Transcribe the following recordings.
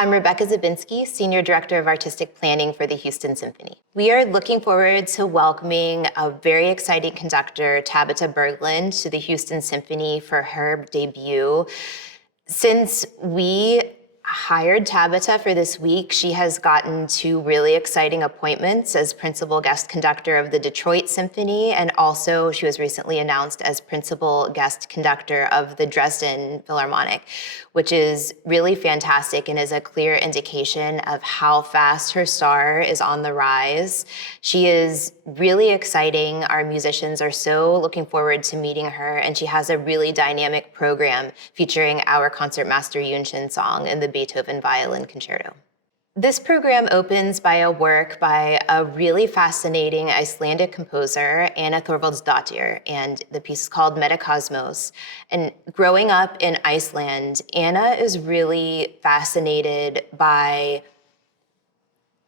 I'm Rebecca Zabinski, Senior Director of Artistic Planning for the Houston Symphony. We are looking forward to welcoming a very exciting conductor, Tabitha Berglund, to the Houston Symphony for her debut. Since we hired Tabitha for this week, she has gotten two really exciting appointments as principal guest conductor of the Detroit Symphony, and also she was recently announced as principal guest conductor of the Dresden Philharmonic, which is really fantastic and is a clear indication of how fast her star is on the rise. She is really exciting. Our musicians are so looking forward to meeting her, and she has a really dynamic program featuring our concertmaster Yoon Shin Song in the Beethoven Violin Concerto. This program opens by a work by a really fascinating Icelandic composer, Anna Thorvaldsdottir, and the piece is called Metacosmos. And growing up in Iceland, Anna is really fascinated by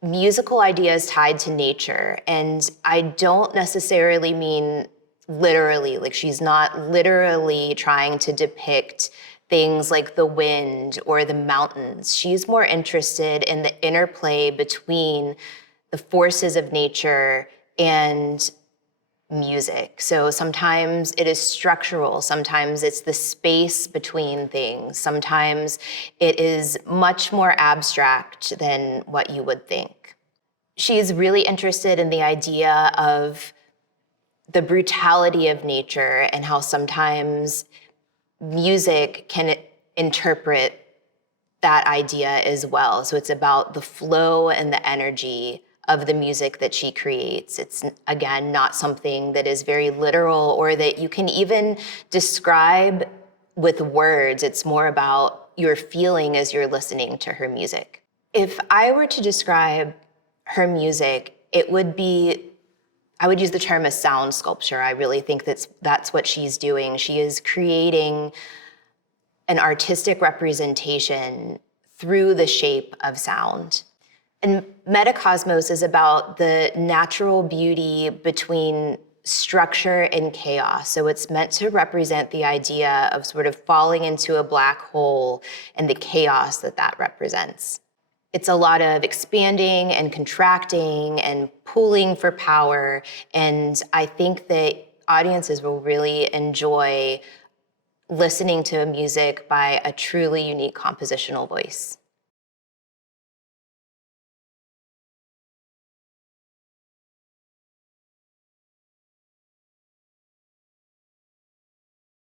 musical ideas tied to nature. And I don't necessarily mean literally, like she's not literally trying to depict things like the wind or the mountains. She's more interested in the interplay between the forces of nature and music. So sometimes it is structural, sometimes it's the space between things, sometimes it is much more abstract than what you would think. She's really interested in the idea of the brutality of nature and how sometimes music can interpret that idea as well. So it's about the flow and the energy of the music that she creates. It's, again, not something that is very literal or that you can even describe with words. It's more about your feeling as you're listening to her music. If I were to describe her music, it would be, I would use the term as sound sculpture. I really think that's what she's doing. She is creating an artistic representation through the shape of sound. And Metacosmos is about the natural beauty between structure and chaos. So it's meant to represent the idea of sort of falling into a black hole and the chaos that that represents. It's a lot of expanding and contracting and pulling for power. And I think that audiences will really enjoy listening to music by a truly unique compositional voice.